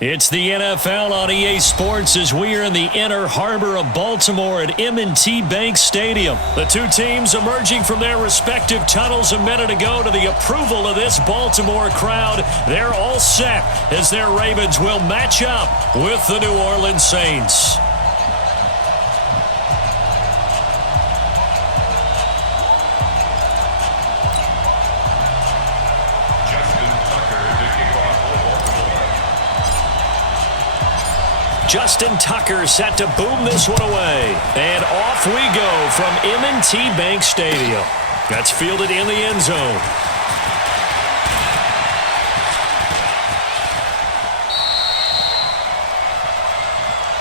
It's the NFL on EA Sports as we are in the inner harbor of Baltimore at M&T Bank Stadium. The two teams emerging from their respective tunnels a minute ago to the approval of this Baltimore crowd. They're all set as their Ravens will match up with the New Orleans Saints. Justin Tucker set to boom this one away. And off we go from M&T Bank Stadium. That's fielded in the end zone.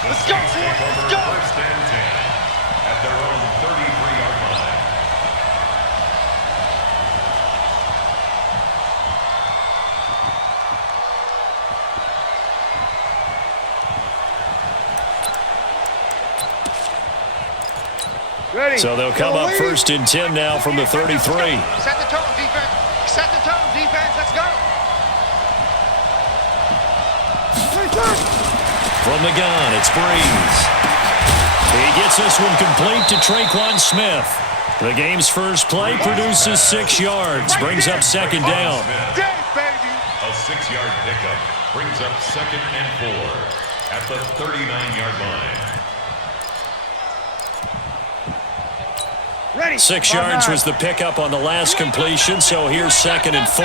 Let's go, let's go. First and 10 at their own 33-yard line. Ready. So they'll come up first and 10 now from the 33. Set the tone, defense. Set the tone, defense. Let's go. From the gun, it's Breeze. He gets this one complete to Traquan Smith. The game's first play produces 6 yards, brings up second down. A 6-yard pickup brings up second and 4 at the 39-yard line. Ready. 6 yards was the pickup on the last completion, so here's second and 4.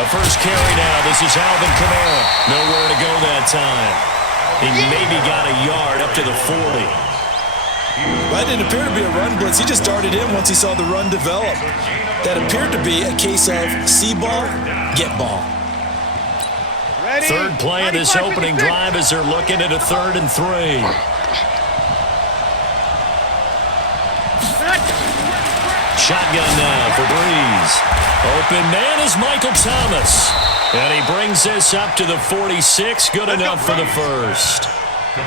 The first carry now. This is Alvin Kamara. Nowhere to go that time. He maybe got a yard up to the 40. That didn't appear to be a run blitz. He just darted in once he saw the run develop. That appeared to be a case of see ball, get ball. Ready. Third play of this opening drive as they're looking at a 3rd and 3. Shotgun now for Breeze. Open man is Michael Thomas. And he brings this up to the 46. Good enough for the first.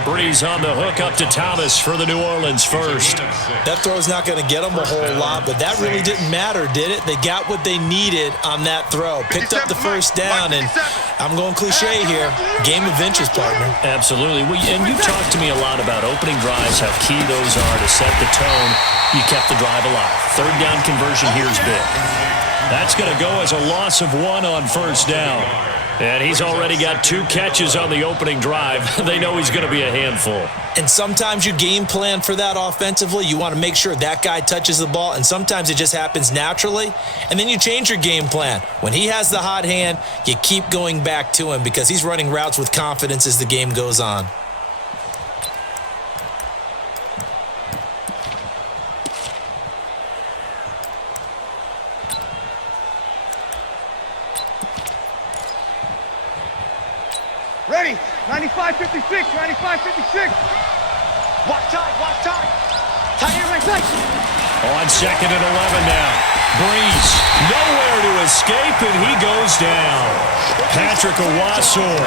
Breeze on the hook up to Thomas for the New Orleans first. That throw's not going to get them a whole lot, but that really didn't matter, did it? They got what they needed on that throw. Picked up the first down, and I'm going cliche here. Game of inches, partner. Absolutely. And you talked to me a lot about opening drives, how key those are to set the tone. You kept the drive alive. Third down conversion here is big. That's going to go as a loss of 1 on first down. And he's already got 2 catches on the opening drive. They know he's going to be a handful. And sometimes you game plan for that offensively. You want to make sure that guy touches the ball, and sometimes it just happens naturally. And then you change your game plan. When he has the hot hand, you keep going back to him because he's running routes with confidence as the game goes on. Ready. 95-56. 95-56. Watch time. Tight end right side. On second and 11 now. Breeze nowhere to escape, and he goes down. Patrick Owasor.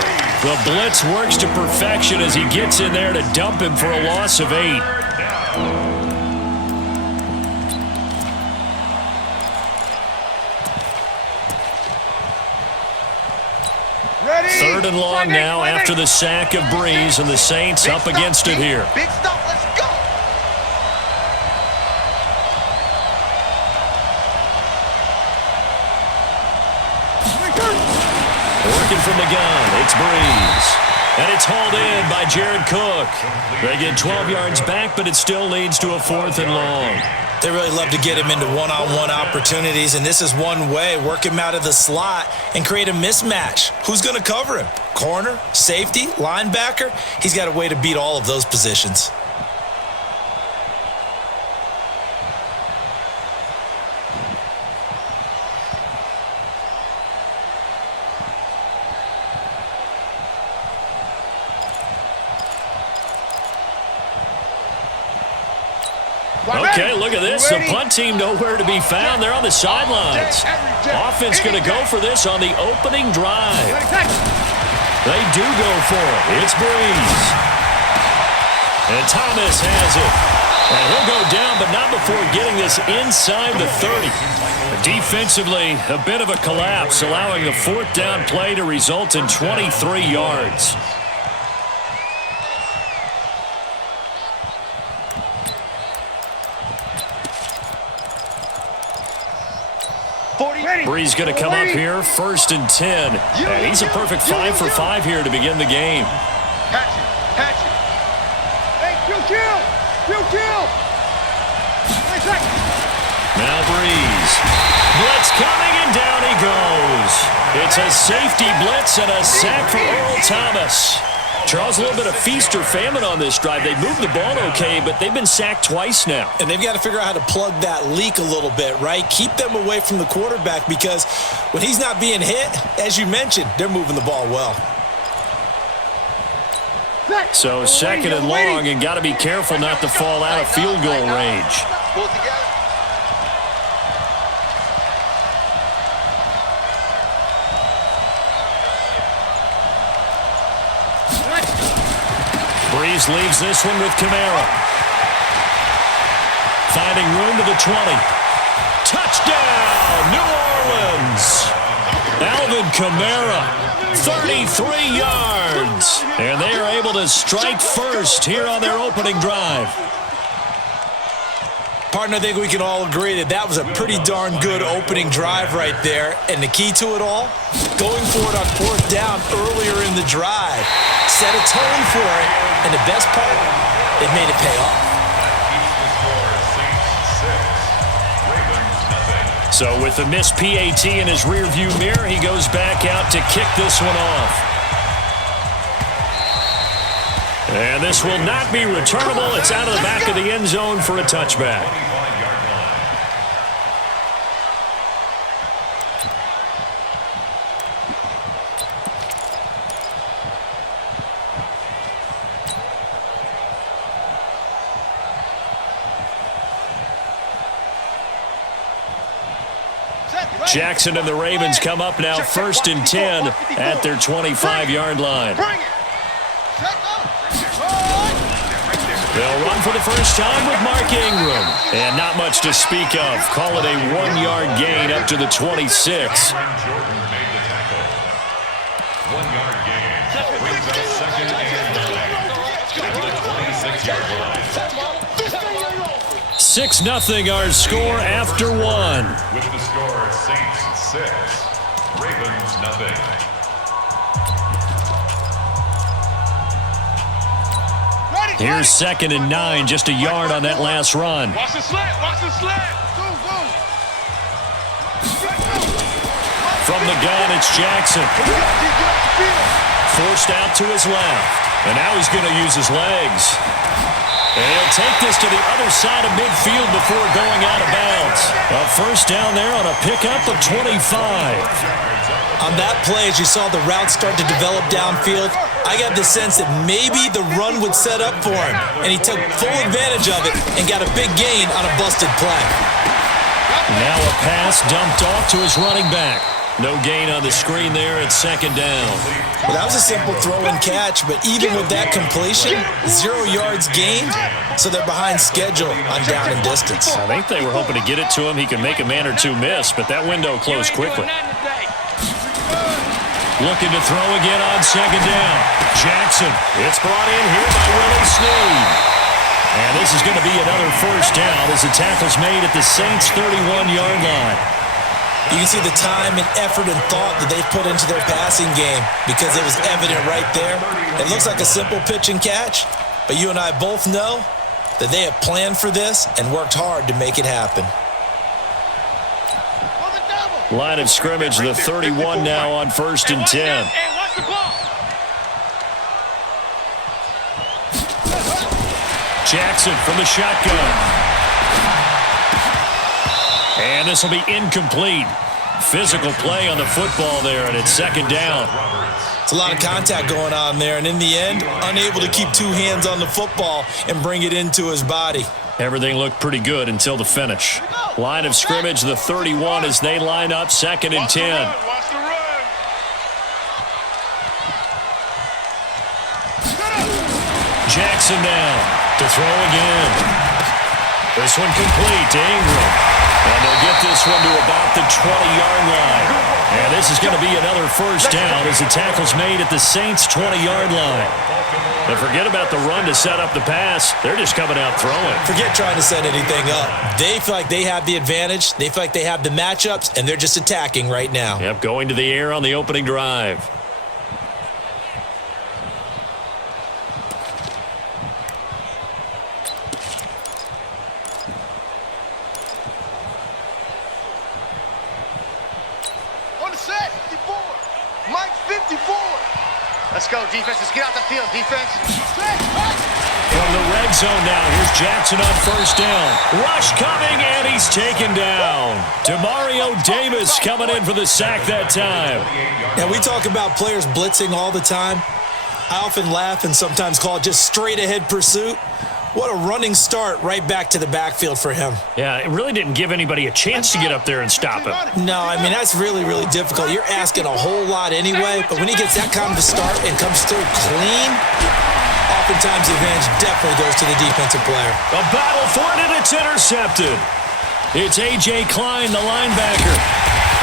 The blitz works to perfection as he gets in there to dump him for a loss of 8. Ready. 3rd and long now after the sack of Breeze, and the Saints up against it here. Big stop, let's go. Working from the gun, it's Breeze. And it's hauled in by Jared Cook. They get 12 yards back, but it still leads to a 4th and long. They really love to get him into one-on-one opportunities, and this is one way. Work him out of the slot and create a mismatch. Who's going to cover him? Corner, safety, linebacker? He's got a way to beat all of those positions. Okay, look at this. The punt team nowhere to be found. They're on the sidelines. Offense going to go for this on the opening drive. They do go for it. It's Breeze. And Thomas has it. And he'll go down, but not before getting this inside the 30. Defensively, a bit of a collapse, allowing the fourth down play to result in 23 yards. Bree's going to come up here, 1st and 10. And he's a perfect 5 for 5 here to begin the game. Hatch it. Hey, kill. Now Breeze. Blitz coming, and down he goes. It's a safety blitz and a sack for Earl Thomas. Charles, a little bit of feast or famine on this drive. They moved the ball okay, but they've been sacked twice now. And they've got to figure out how to plug that leak a little bit, right? Keep them away from the quarterback, because when he's not being hit, as you mentioned, they're moving the ball well. So 2nd and long, and got to be careful not to fall out of field goal range. Pull together. Breeze leaves this one with Kamara. Finding room to the 20. Touchdown, New Orleans. Alvin Kamara, 33 yards. And they are able to strike first here on their opening drive. Partner, I think we can all agree that that was a pretty darn good opening drive right there. And the key to it all, going for it on 4th down earlier in the drive. Set a tone for it, and the best part, it made it pay off. So with the missed PAT in his rearview mirror, he goes back out to kick this one off. And this will not be returnable. It's out of the back of the end zone for a touchback. Jackson and the Ravens come up now, 1st and 10 at their 25-yard line. They'll run for the first time with Mark Ingram. And not much to speak of. Call it a 1-yard gain up to the 26. Jordan made the tackle. 1-yard gain. Brings up 2nd and 9 at the 26-yard line. 6-0 our score after 1. With the score, Saints 6, Ravens 0. Here's 2nd and 9, just a yard on that last run. Watch the slant. Go. From the gun, it's Jackson. Forced out to his left. And now he's going to use his legs. And he'll take this to the other side of midfield before going out of bounds. A first down there on a pickup of 25. On that play, as you saw the route start to develop downfield, I got the sense that maybe the run would set up for him. And he took full advantage of it and got a big gain on a busted play. Now a pass dumped off to his running back. No gain on the screen there at 2nd down. Well, that was a simple throw and catch, but even with that completion, 0 yards gained, so they're behind schedule on down and distance. I think they were hoping to get it to him. He could make a man or two miss, but that window closed quickly. Looking to throw again on 2nd down. Jackson, it's brought in here by Willie Snead. And this is going to be another first down as the tackle's made at the Saints' 31-yard line. You can see the time and effort and thought that they've put into their passing game because it was evident right there. It looks like a simple pitch and catch, but you and I both know that they have planned for this and worked hard to make it happen. Line of scrimmage, the 31 now on 1st and 10. Jackson from the shotgun. And this will be incomplete. Physical play on the football there, and it's 2nd down. It's a lot of contact going on there, and in the end, unable to keep 2 hands on the football and bring it into his body. Everything looked pretty good until the finish. Line of scrimmage, the 31 as they line up, 2nd and 10. Jackson down to throw again. This one complete to Ingram. And they'll get this one to about the 20-yard line. And this is going to be another first down as the tackle's made at the Saints' 20-yard line. And forget about the run to set up the pass. They're just coming out throwing. Forget trying to set anything up. They feel like they have the advantage. They feel like they have the matchups, and they're just attacking right now. Yep, going to the air on the opening drive. On the set, 54. Mike 54. Let's go, defense. Let's get out the field, defense. From the red zone now, here's Jackson on first down. Rush coming, and he's taken down. Demario Davis coming in for the sack that time. Now, we talk about players blitzing all the time. I often laugh and sometimes call it just straight-ahead pursuit. What a running start right back to the backfield for him. Yeah, it really didn't give anybody a chance to get up there and stop him. No, I mean, that's really, really difficult. You're asking a whole lot anyway, but when he gets that kind of a start and comes through clean, oftentimes the advantage definitely goes to the defensive player. A battle for it, and it's intercepted. It's A.J. Klein, the linebacker.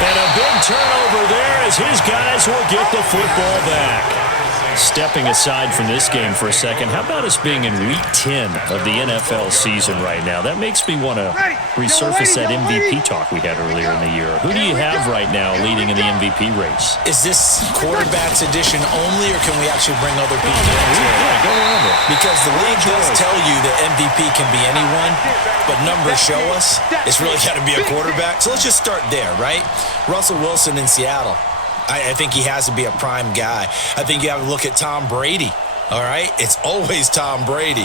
And a big turnover there as his guys will get the football back. Stepping aside from this game for a second, how about us being in Week 10 of the NFL season right now? That makes me want to resurface that MVP talk we had earlier in the year. Who do you have right now leading in the MVP race? Is this quarterbacks edition only, or can we actually bring other people into it? Yeah, go wherever. Because the league does tell you that MVP can be anyone, but numbers show us it's really got to be a quarterback. So let's just start there, right? Russell Wilson in Seattle. I think he has to be a prime guy. I think you have to look at Tom Brady, all right? It's always Tom Brady.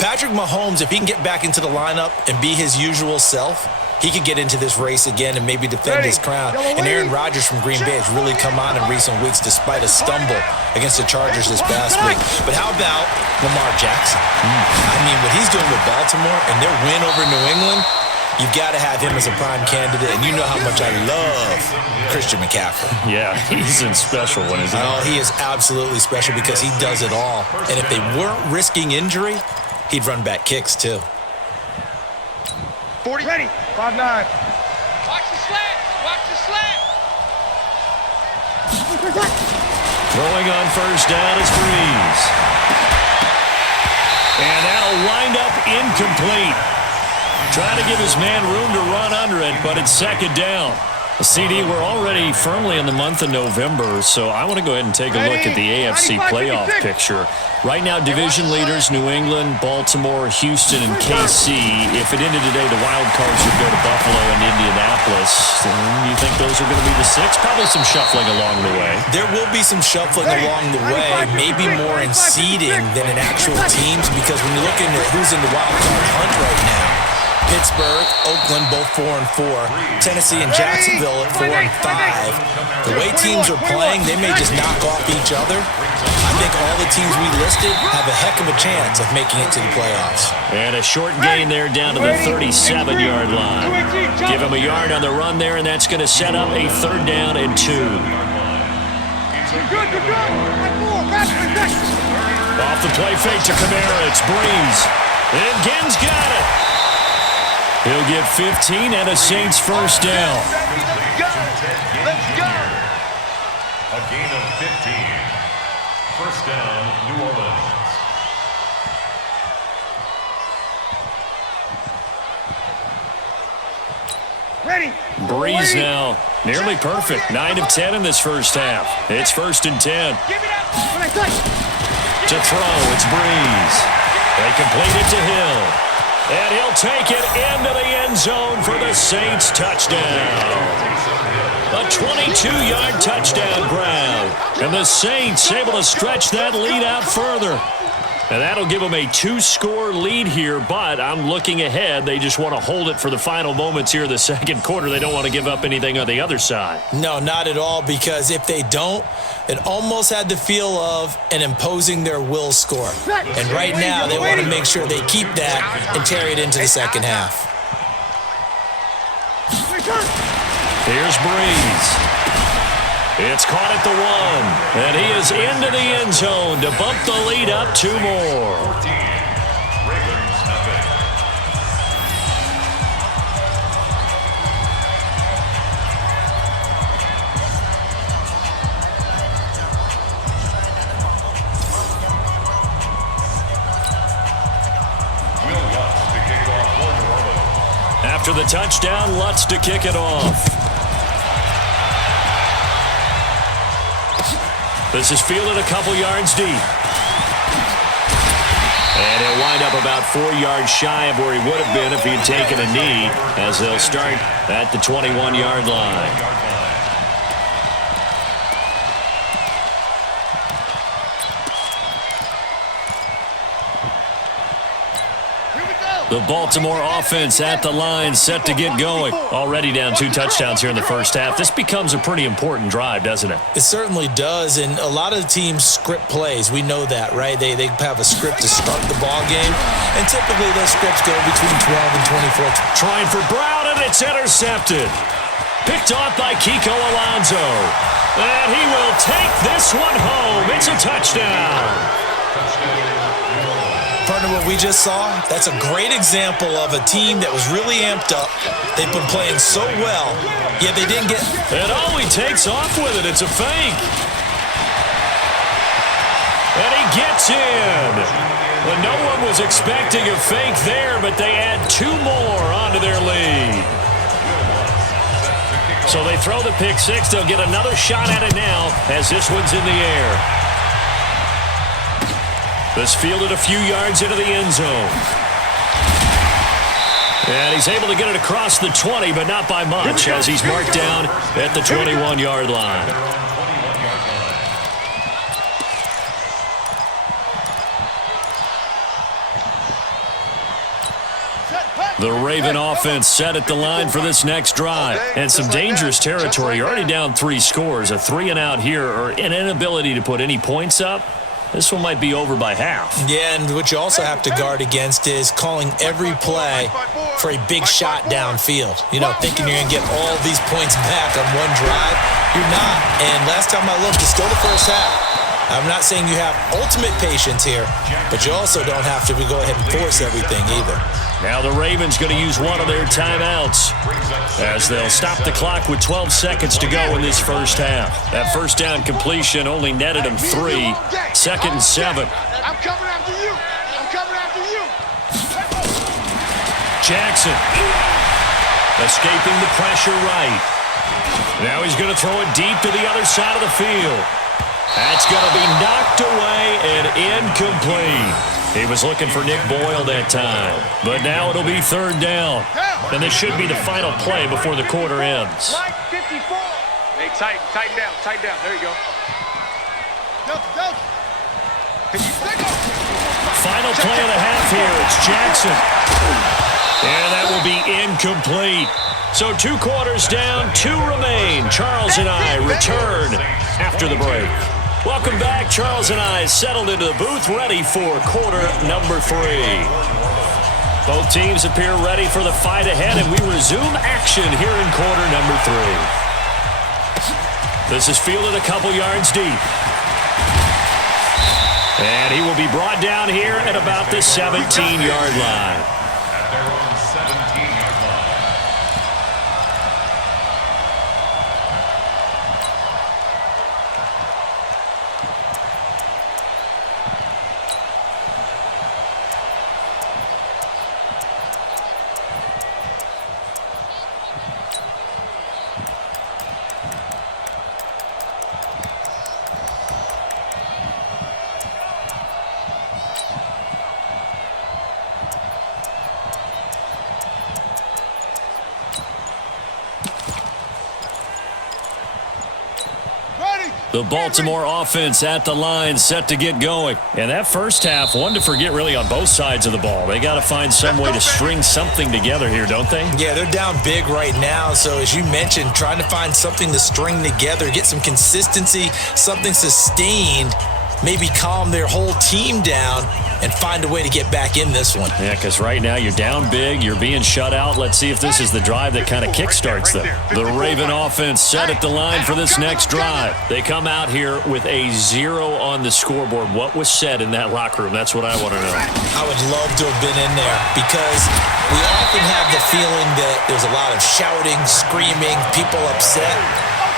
Patrick Mahomes, if he can get back into the lineup and be his usual self, he could get into this race again and maybe defend his crown. And Aaron Rodgers from Green Bay has really come on in recent weeks despite a stumble against the Chargers this past week. But how about Lamar Jackson? I mean, what he's doing with Baltimore and their win over New England, you've got to have him as a prime candidate, and you know how much I love Christian McCaffrey. Yeah, he's in special one, isn't he? Oh, he is absolutely special because he does it all. And if they weren't risking injury, he'd run back kicks too. 40. Ready. 5-9. Watch the slant. Watch the slant. Throwing on first down is Breeze. And that'll wind up incomplete. Trying to give his man room to run under it, but it's second down. CD, we're already firmly in the month of November, so I want to go ahead and take a look at the AFC playoff picture. Right now, division leaders, New England, Baltimore, Houston, and KC. If it ended today, the wild cards would go to Buffalo and Indianapolis. Do you think those are going to be the six? Probably some shuffling along the way. There will be some shuffling along the way, maybe more in seeding than in actual teams, because when you're looking at who's in the wild card hunt right now, Pittsburgh, Oakland, both 4-4. Tennessee and Jacksonville at 4-5. The way teams are playing, they may just knock off each other. I think all the teams we listed have a heck of a chance of making it to the playoffs. And a short gain there down to the 37-yard line. Give him a yard on the run there, and that's going to set up a 3rd down and 2. Off the play fake to Kamara, it's Breeze. And Ginn's got it. He'll get 15 and a Saints first down. Let's go. A gain of 15. First down, New Orleans. Ready. Breeze now, nearly perfect. 9 of 10 in this first half. It's 1st and 10. To throw, it's Breeze. They complete it to Hill. And he'll take it into the end zone for the Saints touchdown. A 22-yard touchdown grab. And the Saints able to stretch that lead out further. And that'll give them a 2-score lead here, but I'm looking ahead. They just want to hold it for the final moments here in the second quarter. They don't want to give up anything on the other side. No, not at all, because if they don't, it almost had the feel of an imposing their will score. And right now, they want to make sure they keep that and carry it into the second half. Here's Breeze. It's caught at the 1, and he is into the end zone to bump the lead up 2 more. After the touchdown, Lutz to kick it off. This is fielded a couple yards deep. And he'll wind up about 4 yards shy of where he would have been if he had taken a knee, as they'll start at the 21-yard line. The Baltimore offense at the line, set to get going. Already down 2 touchdowns here in the first half. This becomes a pretty important drive, doesn't it? It certainly does, and a lot of the teams script plays. We know that, right? They have a script to start the ball game, and typically those scripts go between 12 and 24. Trying for Brown, and it's intercepted. Picked off by Kiko Alonso. And he will take this one home. It's a touchdown. Partner, what we just saw, that's a great example of a team that was really amped up. They've been playing so well, yet they didn't get... And he takes off with it. It's a fake. And he gets in. Well, no one was expecting a fake there, but they add 2 more onto their lead. So they throw the pick six. They'll get another shot at it now as this one's in the air. This fielded a few yards into the end zone. And he's able to get it across the 20, but not by much, as he's marked down at the 21-yard line. The Raven offense set at the line for this next drive. And some dangerous territory. You're already down 3 scores. A 3 and out here, or an inability to put any points up. This one might be over by half. Yeah, and what you also have to guard against is calling every play for a big shot downfield. You know, thinking you're going to get all these points back on one drive. You're not. And last time I looked, it's still the first half. I'm not saying you have ultimate patience here, but you also don't have to go ahead and force everything either. Now the Ravens going to use one of their timeouts as they'll stop the clock with 12 seconds to go in this first half. That first down completion only netted them 3. 2nd and 7. I'm coming after you. I'm coming after you. Jackson escaping the pressure right. Now he's going to throw it deep to the other side of the field. That's going to be knocked away and incomplete. He was looking for Nick Boyle that time. But now it'll be 3rd down. And this should be the final play before the quarter ends. Line 54. Hey, tighten down. There you go. Final play of the half here. It's Jackson. And that will be incomplete. So 2 quarters down, 2 remain. Charles and I return after the break. Welcome back. Charles and I settled into the booth, ready for quarter number 3. Both teams appear ready for the fight ahead, and we resume action here in quarter number 3. This is fielded a couple yards deep. And he will be brought down here at about the 17-yard line. At their own 17-yard line. The Baltimore offense at the line, set to get going. And that first half, one to forget really on both sides of the ball. They got to find some way to string something together here, don't they? Yeah, they're down big right now. So as you mentioned, trying to find something to string together, get some consistency, something sustained, maybe calm their whole team down and find a way to get back in this one. Yeah, because right now you're down big, you're being shut out. Let's see if this is the drive that kind of kickstarts them. The Raven offense set at the line for this next drive. They come out here with a 0 on the scoreboard. What was said in that locker room? That's what I want to know. I would love to have been in there because we often have the feeling that there's a lot of shouting, screaming, people upset.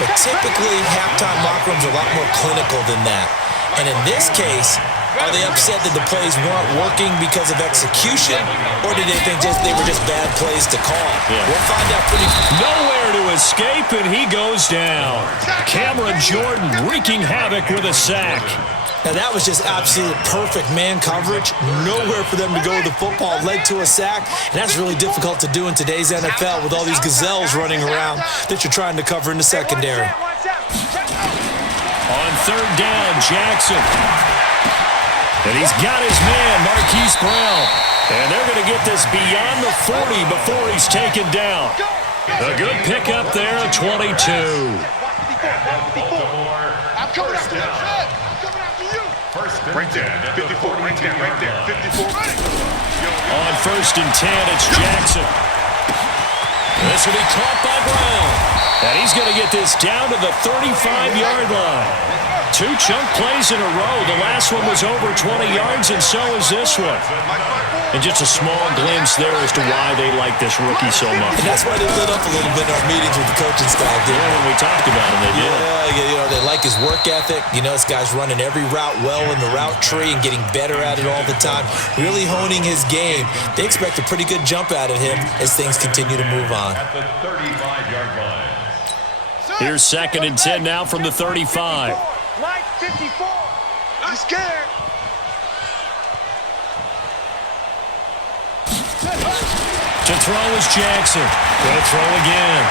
But typically, halftime locker rooms are a lot more clinical than that. And in this case, Are they upset that the plays weren't working because of execution, or did they think they were just bad plays to call? Yeah. We'll find out pretty. Nowhere to escape, and he goes down. Cameron Jordan wreaking havoc with a sack. Now, that was just absolute perfect man coverage. Nowhere for them to go with the football. Led to a sack, and that's really difficult to do in today's NFL with all these gazelles running around that you're trying to cover in the secondary. On third down, Jackson. And he's got his man, Marquise Brown. And they're going to get this beyond the 40 before he's taken down. A good pickup there at 22. I'm coming after you. First and Right there, 10 at the 54, right there, right there, 54. On first and 10, it's Jackson. This will be caught by Brown. And he's going to get this down to the 35-yard line. 2 chunk plays in a row. The last one was over 20 yards, and so is this one. And just a small glimpse there as to why they like this rookie so much. And that's why they lit up a little bit in our meetings with the coaching staff. Yeah, when we talked about him, they did. Yeah, they like his work ethic. This guy's running every route well in the route tree and getting better at it all the time, really honing his game. They expect a pretty good jump out of him as things continue to move on. at the 35-yard line. Here's second and 10 now from the 35. Line 54. I'm scared. To throw is Jackson. Going to throw again.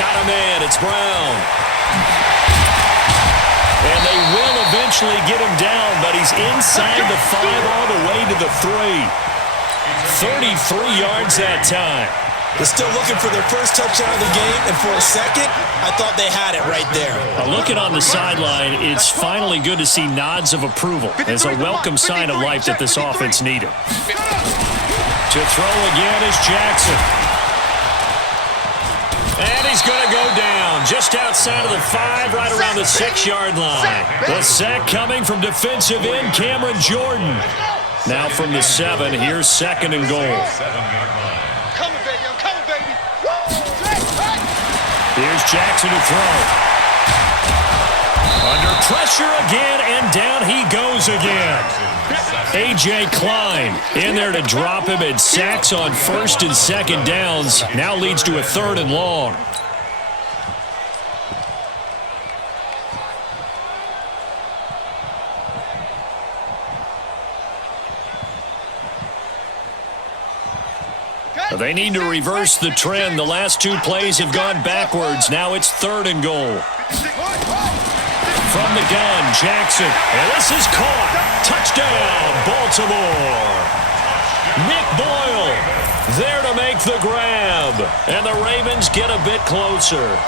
Got a man. It's Brown. And they will eventually get him down, but he's inside the 5 all the way to the 3. 33 yards that time. They're still looking for their first touchdown of the game, and for a second, I thought they had it right there. Looking on the sideline, it's finally good to see nods of approval as a welcome sign of life that this offense needed. To throw again is Jackson. And he's going to go down just outside of the 5, right around the 6-yard line. The sack coming from defensive end Cameron Jordan. Now from the 7, here's second and goal. 7-yard line. Coming, baby. I'm coming, baby. Here's Jackson to throw. Under pressure again, and down he goes again. A.J. Klein in there to drop him, and sacks on first and second downs. Now leads to a 3rd and long. They need to reverse the trend. The last 2 plays have gone backwards. Now it's 3rd and goal. From the gun, Jackson. And this is caught. Touchdown, Baltimore. Nick Boyle there to make the grab. And the Ravens get a bit closer.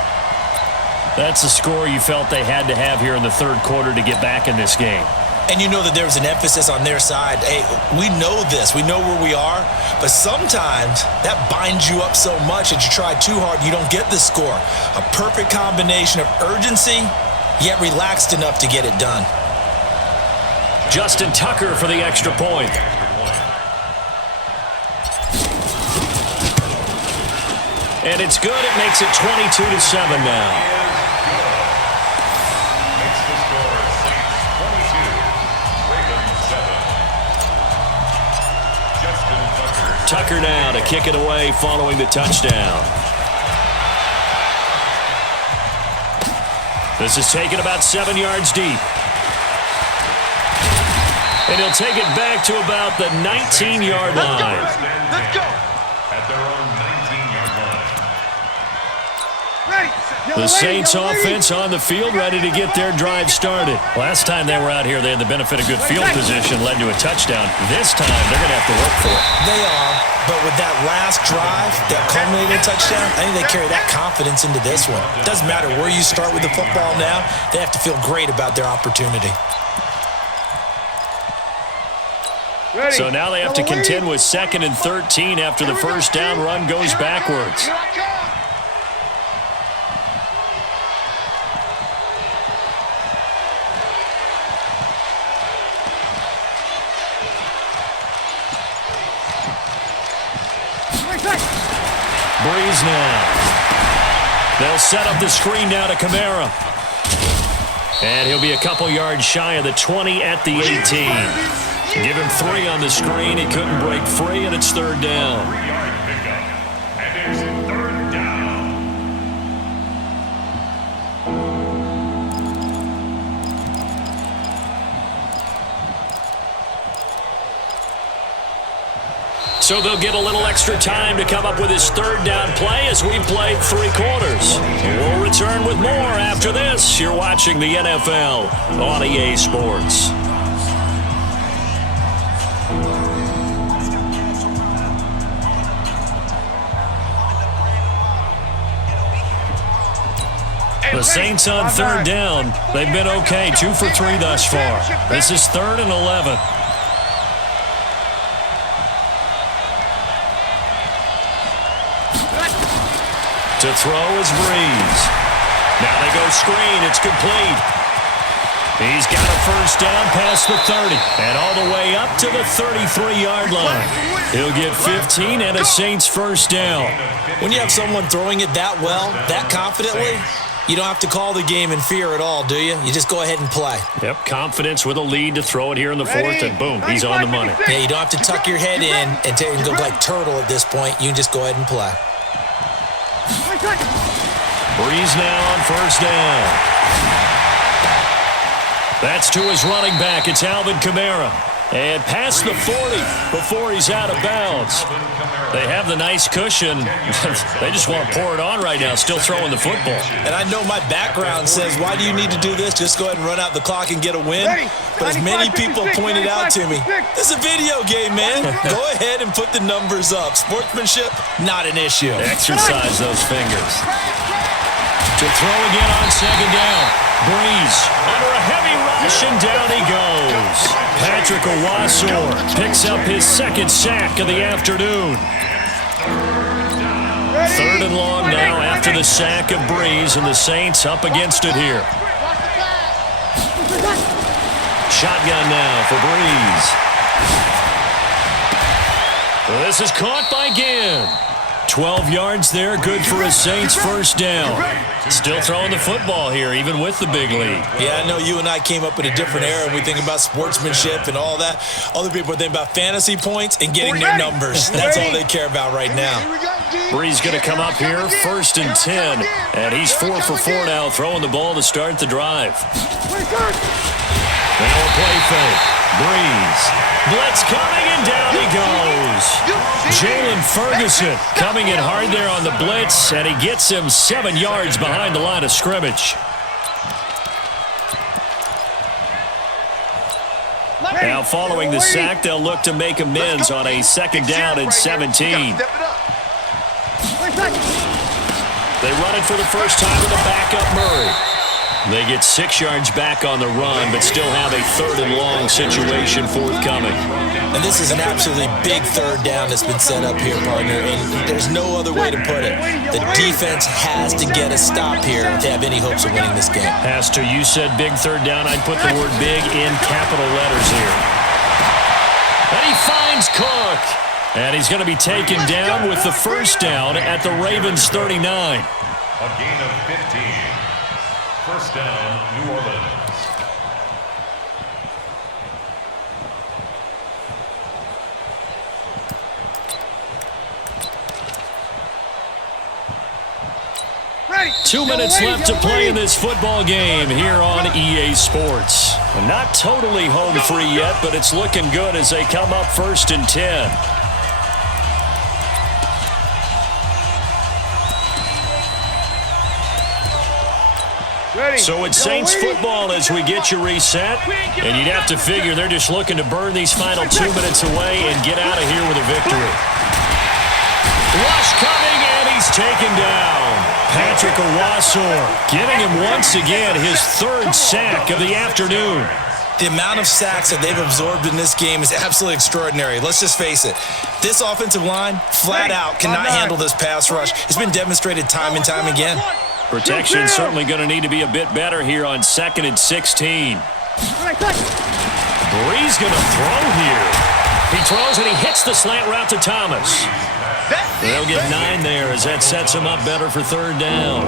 That's the score you felt they had to have here in the 3rd quarter to get back in this game. And you know that there was an emphasis on their side. Hey, we know this. We know where we are. But sometimes that binds you up so much that you try too hard, you don't get the score. A perfect combination of urgency, yet relaxed enough to get it done. Justin Tucker for the extra point. And it's good. It makes it 22-7 now. Makes the score Saints 22, Ravens 7. Justin Tucker now to kick it away following the touchdown. This is taken about 7 yards deep. And he'll take it back to about the 19-yard line. Let's go. At their own 19-yard line. The Saints offense on the field, ready to get their drive started. Last time they were out here, they had the benefit of good field position, led to a touchdown. This time, they're going to have to work for it. They are, but with that last drive, that culminating touchdown, I think they carry that confidence into this one. It doesn't matter where you start with the football now, they have to feel great about their opportunity. So now they have to contend with 2nd and 13 after the first down run goes backwards. Here I come. Breeze now. They'll set up the screen now to Kamara. And he'll be a couple yards shy of the 20 at the 18. Give him 3 on the screen. He couldn't break free, and it's third down. 3-yard pickup. And it's third down. So they'll get a little extra time to come up with his third down play as we've played 3 quarters. We'll return with more after this. You're watching the NFL on EA Sports. The Saints on third down. They've been okay, 2 for 3 thus far. This is 3rd and 11. To throw is Breeze. Now they go screen. It's complete. He's got a first down past the 30 and all the way up to the 33-yard line. He'll get 15 and a Saints first down. When you have someone throwing it that well, that confidently, you don't have to call the game in fear at all, do you? You just go ahead and play. Yep, confidence with a lead to throw it here in the 4th, and boom, he's on the money. Yeah, you don't have to tuck your head in and go like turtle at this point. You can just go ahead and play. Breeze now on first down. That's to his running back. It's Alvin Kamara. And past the 40 before he's out of bounds. They have the nice cushion. They just want to pour it on right now, still throwing the football. And I know my background says, why do you need to do this? Just go ahead and run out the clock and get a win. But as many people pointed out to me, this is a video game, man. Go ahead and put the numbers up. Sportsmanship, not an issue. Exercise those fingers. To throw again on second down. Breeze under a heavy rush, and down he goes. Patrick Owasor picks up his 2nd sack of the afternoon. 3rd and long now after the sack of Breeze, and the Saints up against it here. Shotgun now for Breeze. This is caught by Ginn. 12 yards there, good for a Saints first down. Still throwing the football here, even with the big lead. Yeah, I know you and I came up in a different era, and we think about sportsmanship and all that. Other people think about fantasy points and getting their numbers. That's all they care about right now. Breeze going to come up here, 1st and 10, and he's 4 for 4 now, throwing the ball to start the drive. Now a play fake. Breeze. Blitz coming, and down he goes. Jalen Ferguson coming in hard there on the blitz, and he gets him 7 yards behind the line of scrimmage. Now following the sack, they'll look to make amends on a 2nd down and 17. They run it for the first time with a backup Murray. They get 6 yards back on the run, but still have a 3rd and long situation forthcoming. And this is an absolutely big 3rd down that's been set up here, partner, and there's no other way to put it. The defense has to get a stop here if they have any hopes of winning this game. Has to. You said big 3rd down. I'd put the word big in capital letters here. And he finds Cook. And he's going to be taken down with the first down at the Ravens 39. A gain of 15. First down, New Orleans. Ready. 2 minutes left to play in this football game here on EA Sports. Not totally home free yet, but it's looking good as they come up 1st and 10. So it's Saints football as we get you reset. And you'd have to figure they're just looking to burn these final 2 minutes away and get out of here with a victory. Rush coming, and he's taken down. Patrick Owasor giving him once again his 3rd sack of the afternoon. The amount of sacks that they've absorbed in this game is absolutely extraordinary. Let's just face it. This offensive line, flat out, cannot handle this pass rush. It's been demonstrated time and time again. Protection certainly going to need to be a bit better here on 2nd and 16. Breeze going to throw here. He throws and he hits the slant route to Thomas. They'll get 9 there as that sets them up better for third down.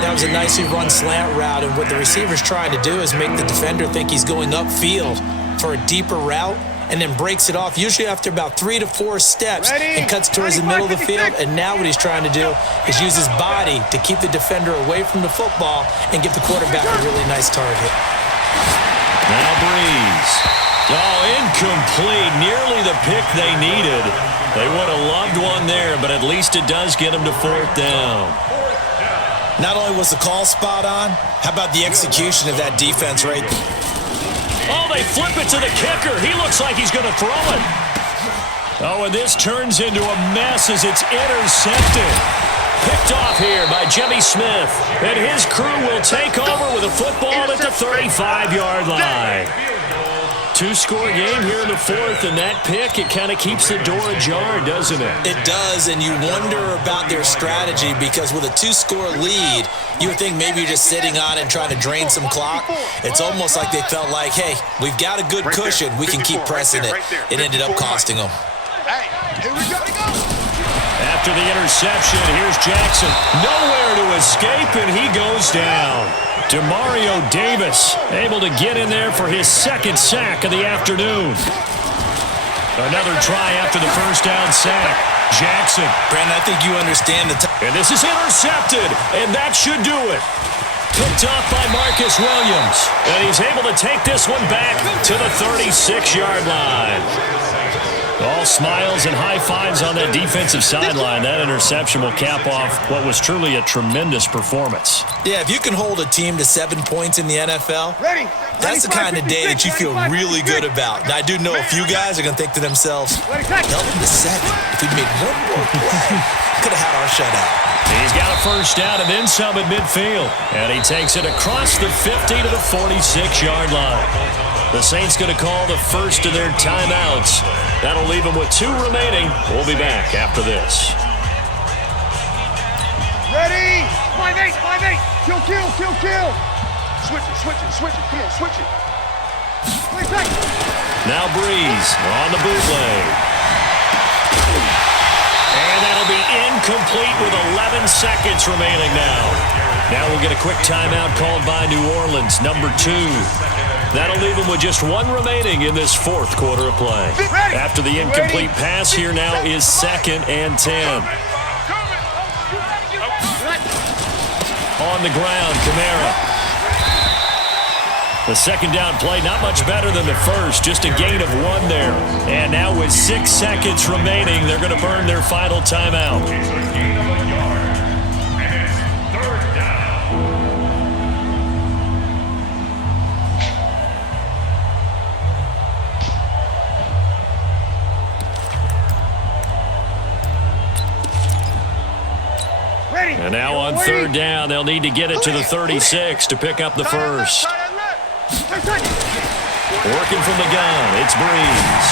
That was a nicely run slant route, and what the receiver's trying to do is make the defender think he's going upfield for a deeper route, and then breaks it off, usually after about 3 to 4 steps, and cuts towards the middle of the field. And now what he's trying to do is use his body to keep the defender away from the football and give the quarterback a really nice target. Now Breeze. Oh, incomplete. Nearly the pick they needed. They would have loved one there, but at least it does get them to fourth down. Not only was the call spot on, how about the execution of that defense right there? Oh, they flip it to the kicker. He looks like he's going to throw it. Oh, and this turns into a mess as it's intercepted. Picked off here by Jimmy Smith. And his crew will take over with a football at the 35-yard line. 2-score game here in the fourth, and that pick, it kind of keeps the door ajar, doesn't it? It does, and you wonder about their strategy because with a 2-score lead, you would think maybe you're just sitting on it and trying to drain some clock. It's almost like they felt like, hey, we've got a good cushion. We can keep pressing it. It ended up costing them. Hey, here we go. After the interception, here's Jackson. Nowhere to escape, and he goes down. Demario Davis able to get in there for his second sack of the afternoon. Another try after the first down sack. Jackson. Brandon, I think you understand the and this is intercepted, and that should do it. Picked off by Marcus Williams. And he's able to take this one back to the 36-yard line. All smiles and high fives on that defensive sideline. That interception will cap off what was truly a tremendous performance. Yeah, if you can hold a team to 7 points in the NFL, that's the kind of day that you feel really good about. Now, I do know a few guys are going to think to themselves, held them to 7. If we made one more play, could have had our shutout. He's got a first down and then some at midfield. And he takes it across the 50 to the 46-yard line. The Saints going to call the first of their timeouts. That'll leave them with 2 remaining. We'll be back after this. Ready? 5-8. Kill. Switch it. Come on, switch it. Now Breeze on the bootleg. And that'll be incomplete with 11 seconds remaining now. Now we'll get a quick timeout called by New Orleans, number 2. That'll leave them with just 1 remaining in this fourth quarter of play. After the incomplete pass, here now is 2nd and 10. On the ground, Kamara. The second down play, not much better than the first, just a gain of 1 there. And now with 6 seconds remaining, they're going to burn their final timeout. It's a gain of a yard, and it's third down. And now on third down, they'll need to get it to the 36 to pick up the first. Working from the gun, it's Breeze.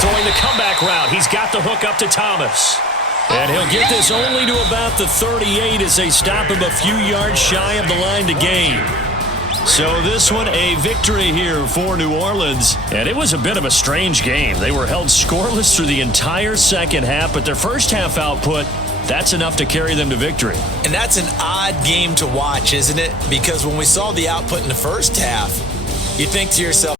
Throwing the comeback route. He's got the hook up to Thomas. And he'll get this only to about the 38 as they stop him a few yards shy of the line to gain. So this one, a victory here for New Orleans. And it was a bit of a strange game. They were held scoreless through the entire second half, but their first half output, that's enough to carry them to victory. And that's an odd game to watch, isn't it? Because when we saw the output in the first half, you think to yourself,